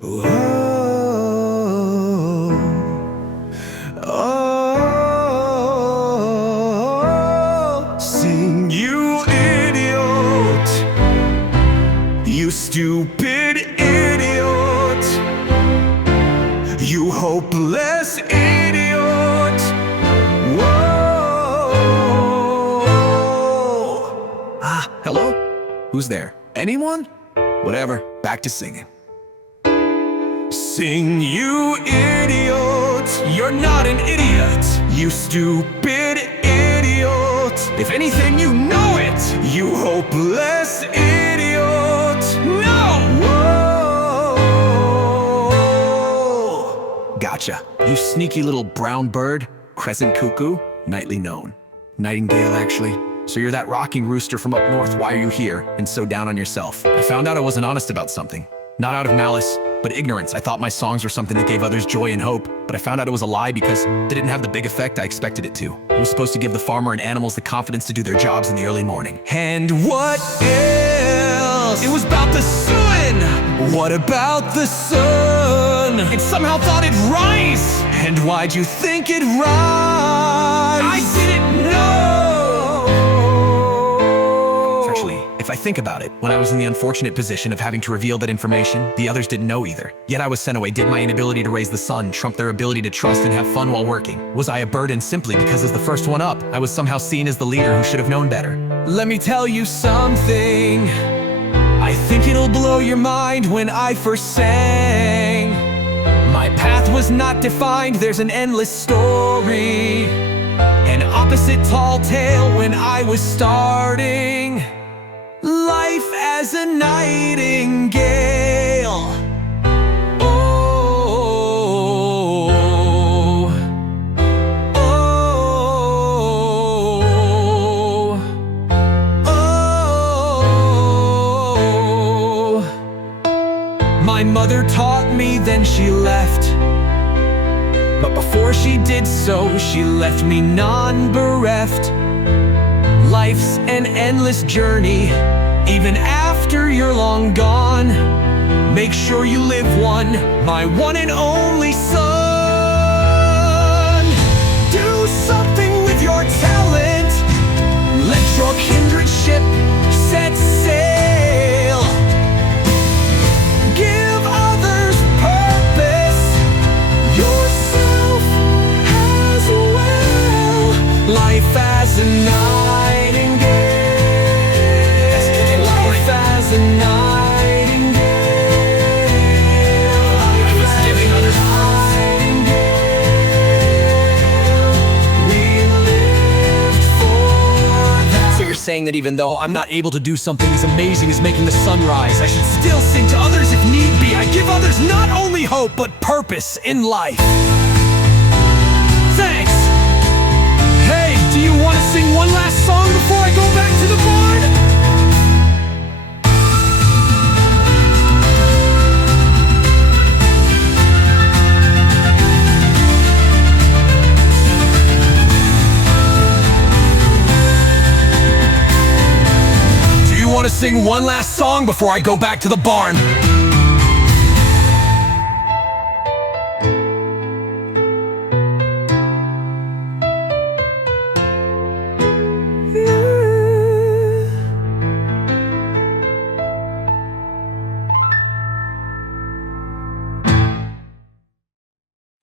Oh, oh, sing you idiot, you stupid idiot, you hopeless idiot. Whoa. Hello? Who's there? Anyone? Whatever, back to singing. Sing, you idiot, you're not an idiot, you stupid idiot. If anything, you know it, you hopeless idiot. No! Whoa! Gotcha, you sneaky little brown bird, crescent cuckoo, nightly known. Nightingale, actually. So you're that rocking rooster from up north, why are you here, and so down on yourself? I found out I wasn't honest about something. Not out of malice, but ignorance. I thought my songs were something that gave others joy and hope, but I found out it was a lie because they didn't have the big effect I expected it to. It was supposed to give the farmer and animals the confidence to do their jobs in the early morning. And what else? It was about the sun! What about the sun? It somehow thought it'd rise! And why'd you think it'd rise? I didn't know! If I think about it, when I was in the unfortunate position of having to reveal that information, the others didn't know either. Yet I was sent away. Did my inability to raise the sun trump their ability to trust and have fun while working? Was I a burden simply because as the first one up, I was somehow seen as the leader who should have known better? Let me tell you something. I think it'll blow your mind when I first sang. My path was not defined, there's an endless story. An opposite tall tale when I was starting. Life as a nightingale. Oh, oh, oh. My mother taught me, then she left. But before she did so, she left me non-bereft. Life's an endless journey, even after you're long gone. Make sure you live one, my one and only son. Do something with your talent. Let your kindred ship set sail. Give others purpose, yourself as well. Life as a saying that even though I'm not able to do something as amazing as making the sun rise, I should still sing to others if need be. I give others not only hope, but purpose in life. Thanks! Hey, do you want to sing one last song before I go back to the barn? Want to sing one last song before I go back to the barn?